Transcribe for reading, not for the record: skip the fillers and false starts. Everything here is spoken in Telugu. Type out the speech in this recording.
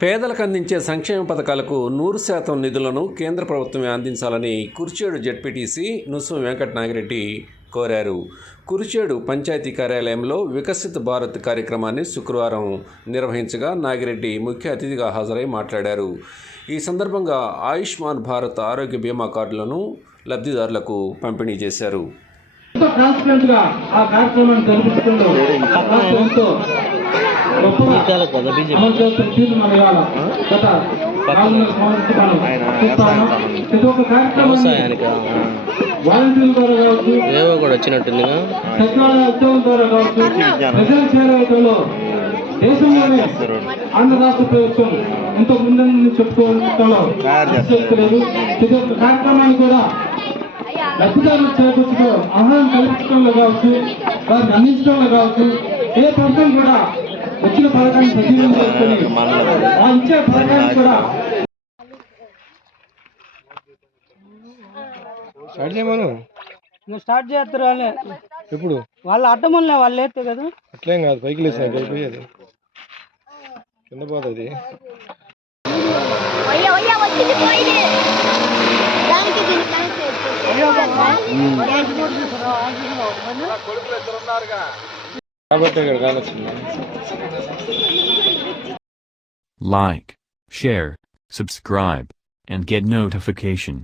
పేదలకు అందించే సంక్షేమ పథకాలకు 100% నిధులను కేంద్ర ప్రభుత్వమే అందించాలని కుర్చేడు జెడ్పీటీసీ నుసు వెంకట నాగిరెడ్డి కోరారు. కుర్చేడు పంచాయతీ కార్యాలయంలో వికసిత్ భారత్ కార్యక్రమాన్ని శుక్రవారం నిర్వహించగా నాగిరెడ్డి ముఖ్య అతిథిగా హాజరై మాట్లాడారు. ఈ సందర్భంగా ఆయుష్మాన్ భారత్ ఆరోగ్య బీమా కార్డులను లబ్ధిదారులకు పంపిణీ చేశారు. ఏవో కూడా వచ్చినట్టుంది. దేశంలోనే ఆంధ్ర రాష్ట్ర ప్రభుత్వం ఎంతో ముందని చెప్పుకోవడంలో ప్రతి ఒక్క కార్యక్రమాన్ని కూడా లబ్ధిదారులు చేకూర్చుకో ఆహారం కల్పించడంలో కావచ్చు, వారిని అందించడంలో కావచ్చు, ఏ ప్రభుత్వం కూడా వచ్చిన పథకాన్ని సజీవం చేసుకొని ఆ ఇచ్చే పథకాన్ని కూడా స్టార్ట్ చేస్తారు. వాళ్ళే ఇప్పుడు వాళ్ళు అడ్డమల్లే వాళ్ళు లేతే కదా, అట్లేం కాదు, పైకి లేసినట్టు అయిపోయేది, కింద పోతుంది. కాబట్టి ఇక్కడ కానొచ్చింది. Like, share, subscribe, and get notification.